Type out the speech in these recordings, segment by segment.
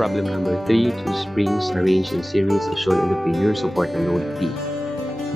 Problem number 3, two springs arranged in series as shown in the figure support a load P.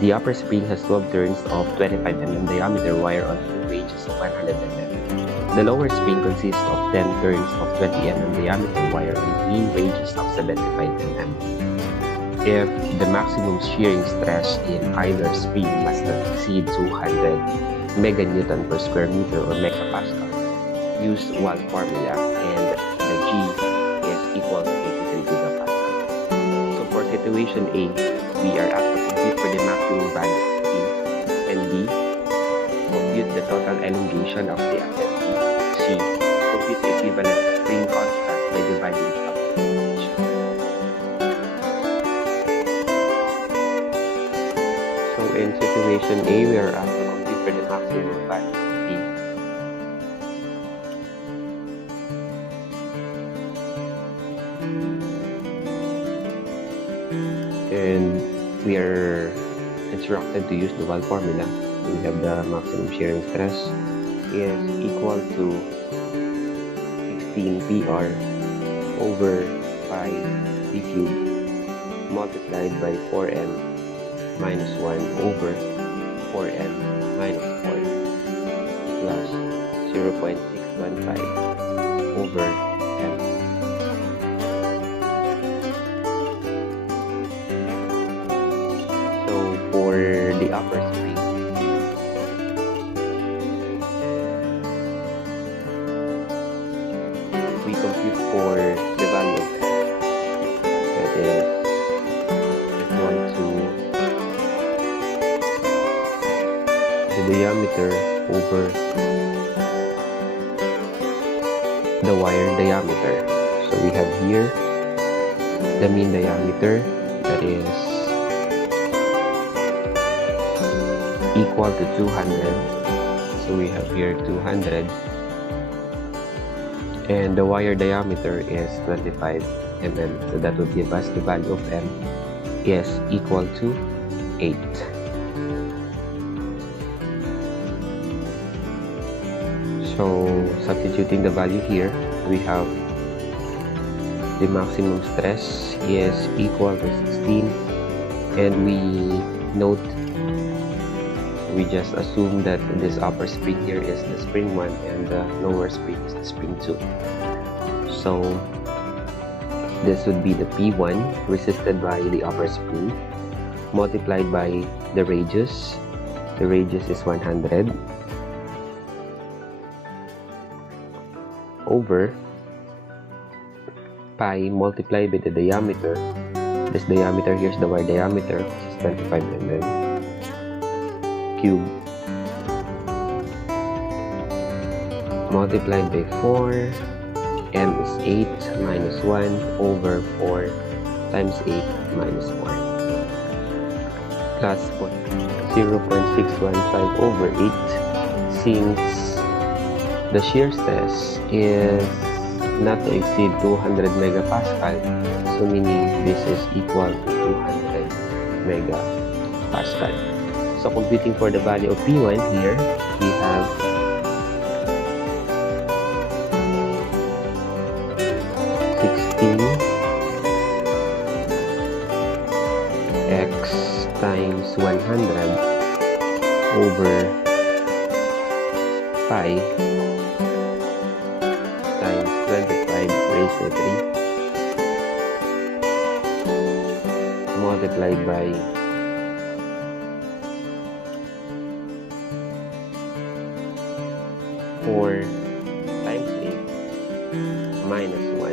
The upper spring has 12 turns of 25 mm diameter wire on two ranges of 100 mm. The lower spring consists of 10 turns of 20 mm diameter wire on mean ranges of 75 mm. If the maximum shearing stress in either spring must not exceed 200 meganewton per square meter or megapascal, use wall formula and the G is equal to 83 gigapascal. So for situation A, we are asked to compute for the maximum value of P, and B, compute the total elongation of the assembly. C, compute the equivalent spring constant by dividing the elongation. So in situation A, we are asked to compute for the maximum value of P. And we are instructed to use the wall formula. We have the maximum shearing stress is equal to 16 PR over 5 D cubed multiplied by 4M minus 1 over 4M minus 4 plus 0.615 over M. For the upper spring, we compute for the value of M, that is equal to the diameter over the wire diameter. So we have here the mean diameter, that is equal to 200. So we have here 200, and the wire diameter is 25 mm. So that would give us the value of M is equal to 8. So substituting the value here, we have the maximum stress is equal to 16, and we just assume that this upper spring here is the spring 1 and the lower spring is the spring 2. So this would be the P1 resisted by the upper spring multiplied by the radius. The radius is 100 over pi multiplied by the diameter. This diameter here is the wire diameter, which is 25 mm. Cube multiplied by 4, M is 8 minus 1 over 4 times 8 minus 4 plus 0.615 over 8. Since the shear stress is not to exceed 200 megapascal, so meaning this is equal to 200 megapascal. So computing for the value of P1 here, we have x times 100 over pi times 25 raised to 3 multiplied by 4 times 8 minus 1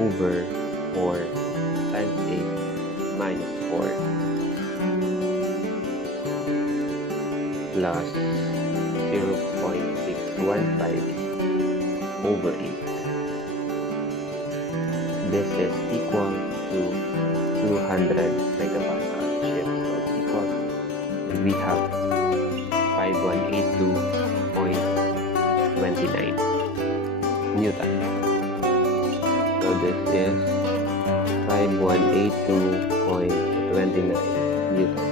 over 4 times 8 minus 4 plus 0.615 over 8. This is equal to 200 megapascal shear. So it's equal, and we have 5182.29 Newton. So this is 5182.29 Newton.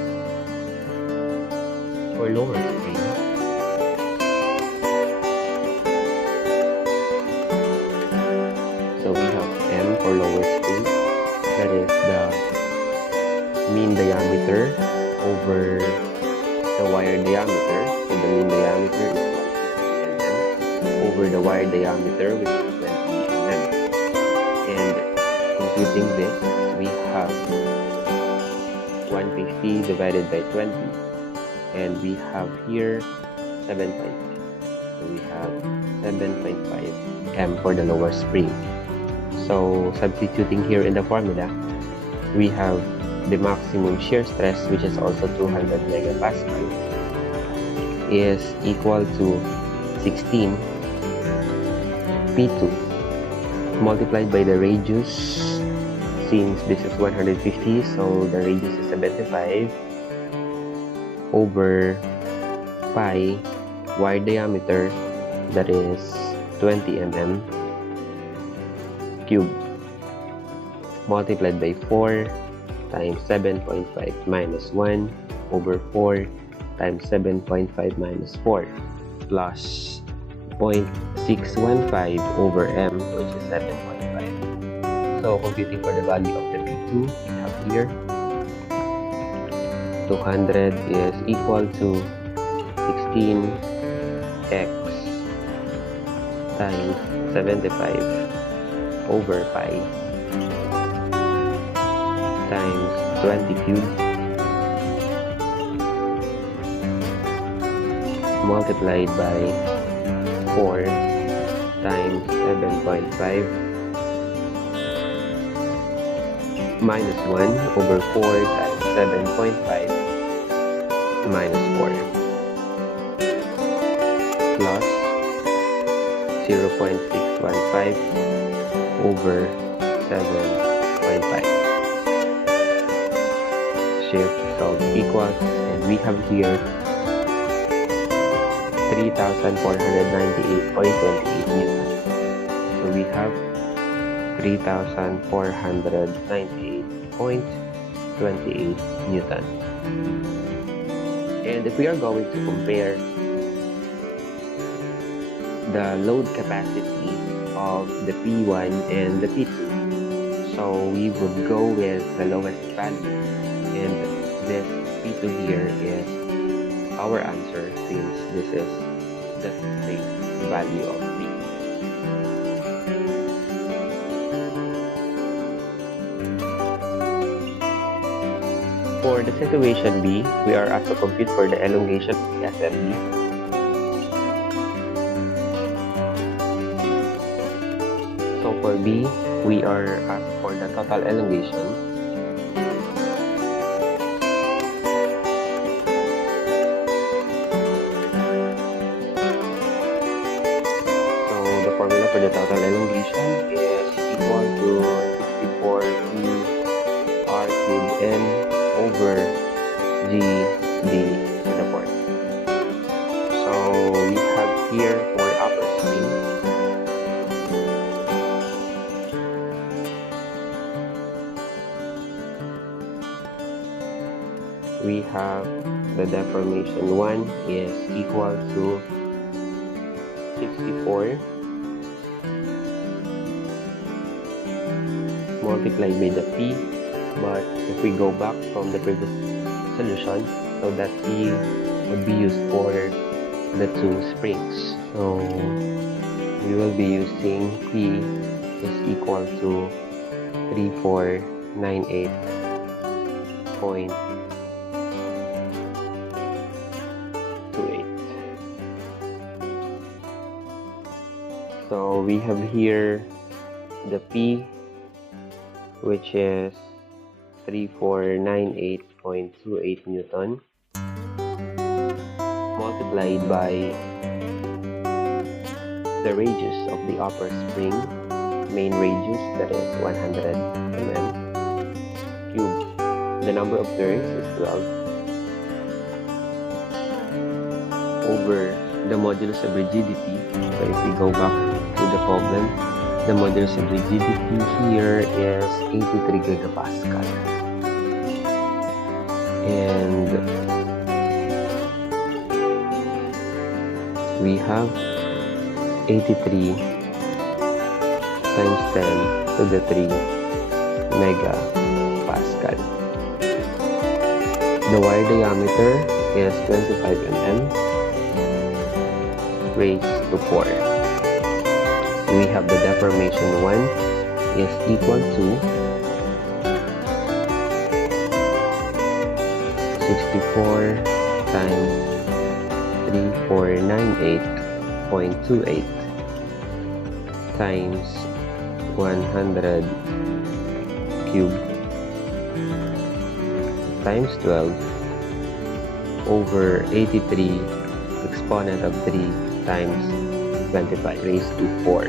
For lower spring, so we have M diameter over the wire diameter. So the mean diameter is 150 mm over the wire diameter, which is 20 mm. And computing this, we have 150 divided by 20, and we have here 7.5. So we have 7.5 m for the lower spring. So substituting here in the formula, we have the maximum shear stress, which is also 200 megapascal, is equal to 16 P2 multiplied by the radius. Since this is 150, so the radius is 75 over pi wire diameter, that is 20 mm cube, multiplied by 4 times 7.5 minus 1 over 4 times 7.5 minus 4 plus 0.615 over m, which is 7.5. So computing for the value of the P2, we have here 200 is equal to 16x times 75 over pi times 20 cubed multiplied by 4 times 7.5 minus 1 over 4 times 7.5 minus 4 plus 0.615 over 7.5. Shift solve equals, and we have here 3,498.28 newton. So we have 3,498.28 newton. And if we are going to compare the load capacity of the P1 and the P2, so we would go with the lowest value, and this P2 here is our answer since this is the safe value of P. For the situation B, we are asked to compute for the elongation of the assembly. So for B, we are asked for the total elongation. So the formula for the total elongation is equal to 64 P R cubed N over G D to the fourth. So we have here for upper spring, we have the deformation 1 is equal to 64 multiplied by the P. But if we go back from the previous solution, so that P would be used for the two springs. So we will be using P is equal to 3498.28. So we have here the P, which is 3498.28 Newton multiplied by the radius of the upper spring, main radius, that is 100 mm cube. The number of turns is 12 over the modulus of rigidity. So if we go back to the problem, the modulus of rigidity here is 83 gigapascal. And we have 83 times 10 to the 3 megapascal. The wire diameter is 25 mm raised to 4. We have the deformation 1 is equal to 64 times 3498.28 times 100 cubed times 12 over 83 exponent of 3 times 25 raised to 4.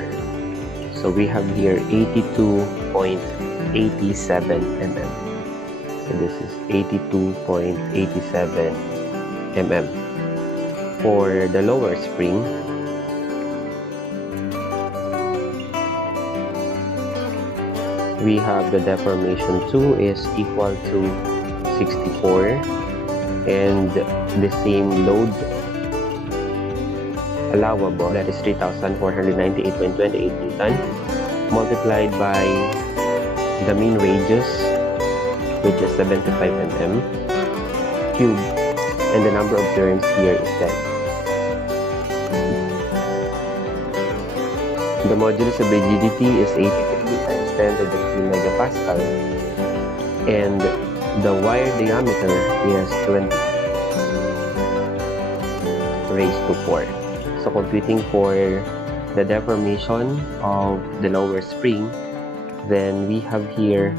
So we have here 82.87 mm. So this is 82.87 mm. For the lower spring, we have the deformation 2 is equal to 64, and the same load allowable, that is 3,498.28 Newton, multiplied by the mean radius, which is 75 mm cube, and the number of turns here is 10. The modulus of rigidity is 83 times 10 to the 3 megapascal, and the wire diameter is 20 raised to 4. So computing for the deformation of the lower spring, then we have here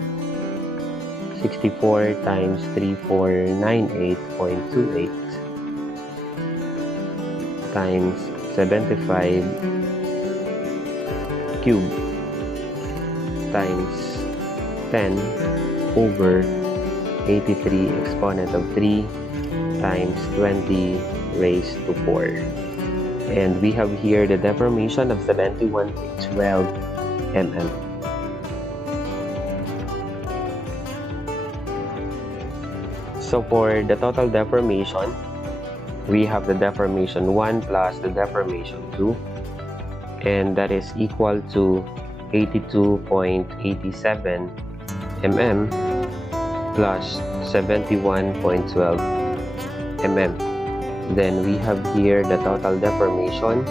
64 times 3498.28 times 75 cube times 10 over 83 exponent of 3 times 20 raised to 4. And we have here the deformation of 71.12 mm. So for the total deformation, we have the deformation 1 plus the deformation 2, and that is equal to 82.87 mm plus 71.12 mm. Then we have here the total deformation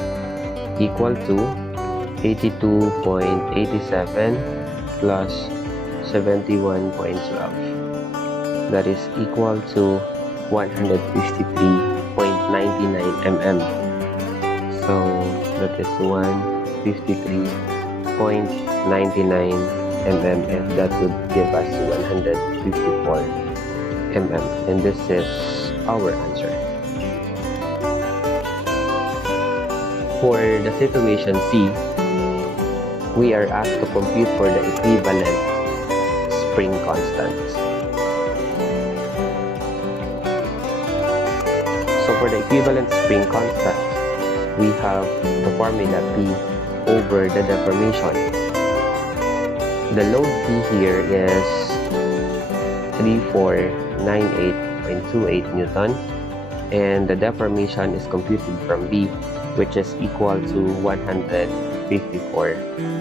equal to 82.87 plus 71.12. That is equal to 153.99 mm. So that is 153.99 mm, and that would give us 154 mm, and this is our answer. For the situation C, we are asked to compute for the equivalent spring constant. So for the equivalent spring constant, we have the formula P over the deformation. The load P here is 3498.28 Newton, and the deformation is computed from B, which is equal to 154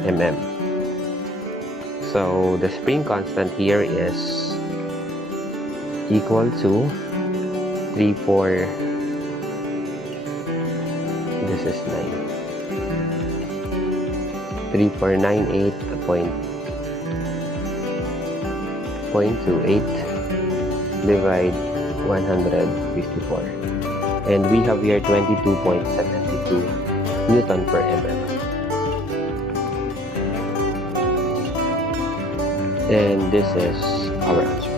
mm. So the spring constant here is equal to 3498.28 divide 154, and we have here 22.72 Newton per mm, and this is our answer.